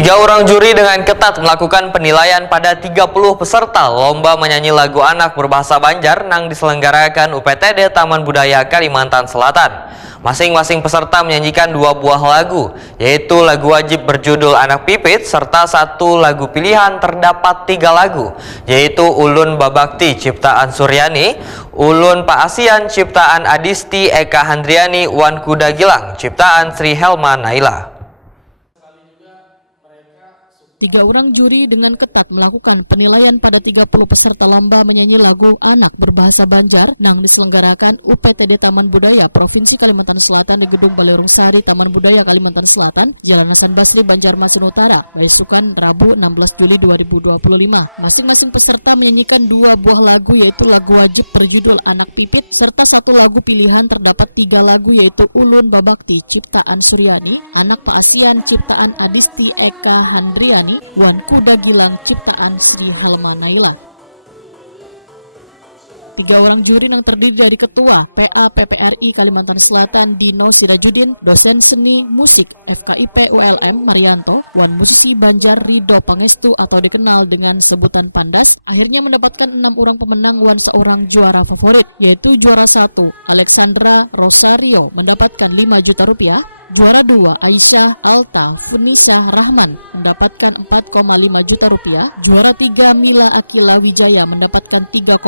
Tiga orang juri dengan ketat melakukan penilaian pada 30 peserta lomba menyanyi lagu anak berbahasa Banjar yang diselenggarakan UPTD Taman Budaya Kalimantan Selatan. Masing-masing peserta menyanyikan 2 buah lagu, yaitu lagu wajib berjudul Anak Pipit serta 1 lagu pilihan terdapat 3 lagu, yaitu Ulun Babakti ciptaan Suryani, Ulun Pak Asian ciptaan Adisti Eka Handriani, Wan Kuda Gilang ciptaan Sri Helma Naila. 3 orang juri dengan ketat melakukan penilaian pada 30 peserta lomba menyanyi lagu anak berbahasa Banjar yang diselenggarakan UPTD Taman Budaya Provinsi Kalimantan Selatan di Gedung Balai Sari Taman Budaya Kalimantan Selatan, Jalan Hasan Basri, Banjarmasin Utara, Baisukan, Rabu 16 Juli 2025. Masing-masing peserta menyanyikan 2 buah lagu, yaitu lagu wajib berjudul Anak Pipit serta 1 lagu pilihan terdapat 3 lagu, yaitu Ulun Babakti ciptaan Suryani, Anak Pak Asian ciptaan Adisti Eka Handriani, Wan Kuda Gilang ciptaan Sri Helma Naila. 3 orang juri yang terdiri dari Ketua PA PPRI Kalimantan Selatan Dino Sirajudin, dosen seni musik FKIP ULM Marianto, wan musisi Banjar Rido Pangestu atau dikenal dengan sebutan Pandas, akhirnya mendapatkan 6 orang pemenang wan seorang juara favorit, yaitu juara 1 Alexandra Rosario mendapatkan 5 juta rupiah, juara 2 Aisyah Alta Funisa Rahman mendapatkan 4,5 juta rupiah, juara 3 Mila Akila Wijaya mendapatkan 3,5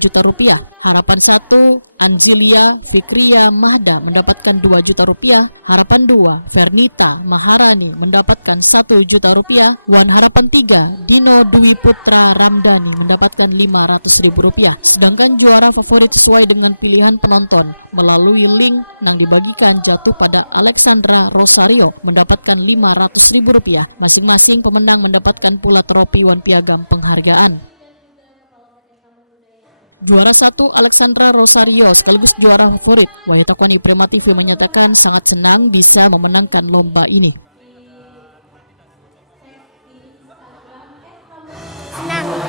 juta rupiah, harapan 1 Anzilia Fikria Mahda mendapatkan 2 juta rupiah, harapan 2 Fernita Maharani mendapatkan 1 juta rupiah, wan harapan 3 Dino Dwi Putra Ramdhani mendapatkan 500.000 rupiah. Sedangkan juara favorit sesuai dengan pilihan penonton melalui link yang dibagikan jatuh pada Alexandra Rosario mendapatkan 500.000 rupiah. Masing-masing pemenang mendapatkan pula trofi wan piagam penghargaan. Juara 1 Alexandra Rosario sekaligus juara favorit, Wayatakwani Prima TV menyatakan sangat senang bisa memenangkan lomba ini.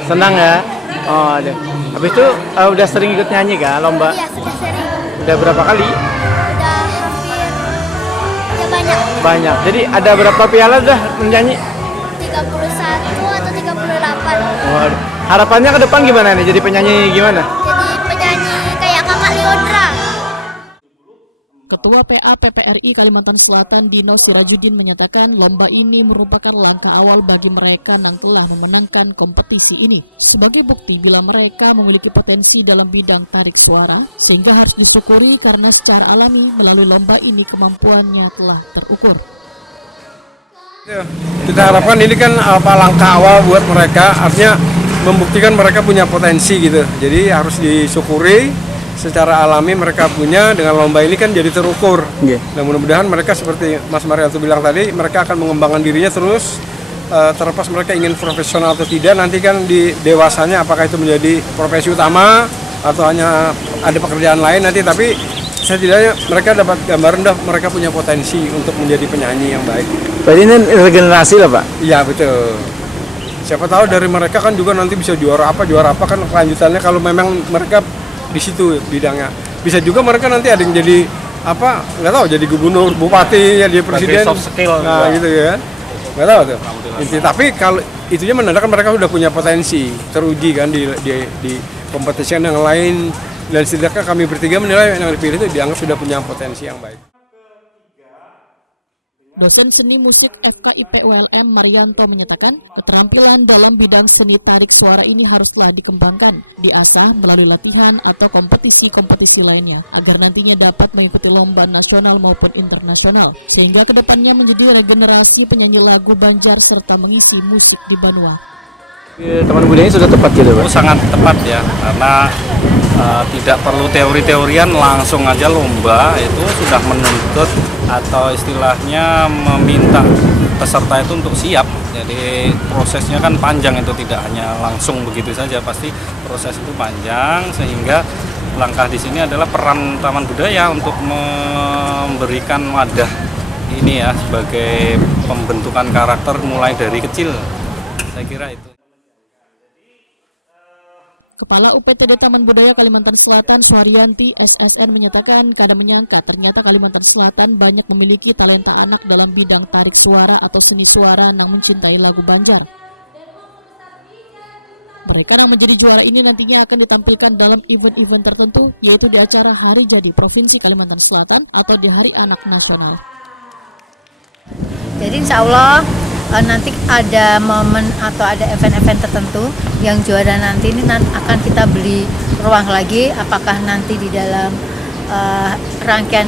Senang ya? Oh, deh. Habis itu udah sering ikut nyanyi kah lomba? Iya, sudah sering. Udah berapa kali? Udah hampir, ya banyak. Banyak. Jadi ada berapa piala udah menyanyi? 31 atau 38. Waduh. Harapannya ke depan gimana nih? Jadi penyanyi gimana? Jadi penyanyi kayak Kakak Leondra. Ketua PA PPRI Kalimantan Selatan Dino Sirajudin menyatakan lomba ini merupakan langkah awal bagi mereka yang telah memenangkan kompetisi ini. Sebagai bukti bila mereka memiliki potensi dalam bidang tarik suara, sehingga harus disyukuri karena secara alami melalui lomba ini kemampuannya telah terukur. Kita harapkan ini kan langkah awal buat mereka, artinya membuktikan mereka punya potensi gitu. Jadi harus disyukuri secara alami mereka punya, dengan lomba ini kan jadi terukur. Dan mudah-mudahan mereka seperti Mas Marianto bilang tadi, mereka akan mengembangkan dirinya terus, terlepas mereka ingin profesional atau tidak, nanti kan di dewasanya apakah itu menjadi profesi utama atau hanya ada pekerjaan lain nanti, tapi setidaknya mereka dapat gambaran dah mereka punya potensi untuk menjadi penyanyi yang baik. Berarti ini regenerasi lah Pak? Iya betul. Siapa tahu dari mereka kan juga nanti bisa juara apa kan kelanjutannya kalau memang mereka di situ bidangnya. Bisa juga mereka nanti ada yang jadi apa, nggak tahu, jadi gubernur, bupati, ya dia presiden. Soft skill, nah gitu ya. Nggak tahu tuh. Tapi kalau itunya menandakan mereka sudah punya potensi, teruji kan di kompetisi yang lain, dan setidaknya kami bertiga menilai yang dipilih itu dianggap sudah punya potensi yang baik. Dosen seni musik FKIP ULM Marianto menyatakan keterampilan dalam bidang seni tarik suara ini haruslah dikembangkan, diasah melalui latihan atau kompetisi-kompetisi lainnya, agar nantinya dapat mengikuti lomba nasional maupun internasional, sehingga kedepannya menjadi regenerasi penyanyi lagu Banjar serta mengisi musik di Banua. Taman Budaya sudah tepat gitu Pak? Sangat tepat ya, karena tidak perlu teori-teorian, langsung aja lomba itu sudah menuntut atau istilahnya meminta peserta itu untuk siap. Jadi prosesnya kan panjang, itu tidak hanya langsung begitu saja, pasti proses itu panjang, sehingga langkah di sini adalah peran Taman Budaya untuk memberikan wadah ini ya sebagai pembentukan karakter mulai dari kecil. Saya kira itu. Kepala UPTD Taman Budaya Kalimantan Selatan, Suharyanti SSN menyatakan kada menyangka ternyata Kalimantan Selatan banyak memiliki talenta anak dalam bidang tarik suara atau seni suara yang mencintai lagu Banjar. Mereka yang menjadi juara ini nantinya akan ditampilkan dalam event-event tertentu, yaitu di acara Hari Jadi Provinsi Kalimantan Selatan atau di Hari Anak Nasional. Jadi insya Allah nanti ada momen atau ada event-event tertentu yang juara nanti ini akan kita beri ruang lagi, apakah nanti di dalam rangkaian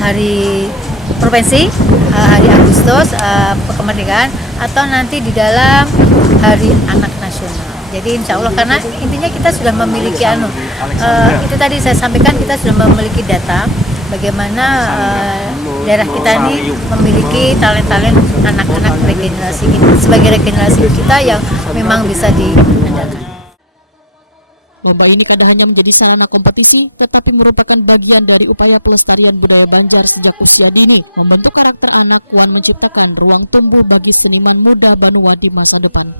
hari provinsi, hari Agustus, kemerdekaan, atau nanti di dalam hari anak nasional. Jadi insya Allah, karena intinya kita sudah memiliki itu tadi saya sampaikan, kita sudah memiliki data bagaimana daerah kita ini memiliki talent-talent anak-anak regenerasi ini sebagai regenerasi kita yang memang bisa diandalkan. Lomba ini kada hanya menjadi sarana kompetisi, tetapi merupakan bagian dari upaya pelestarian budaya Banjar sejak usia dini, membentuk karakter anak wan menciptakan ruang tumbuh bagi seniman muda Banua di masa depan.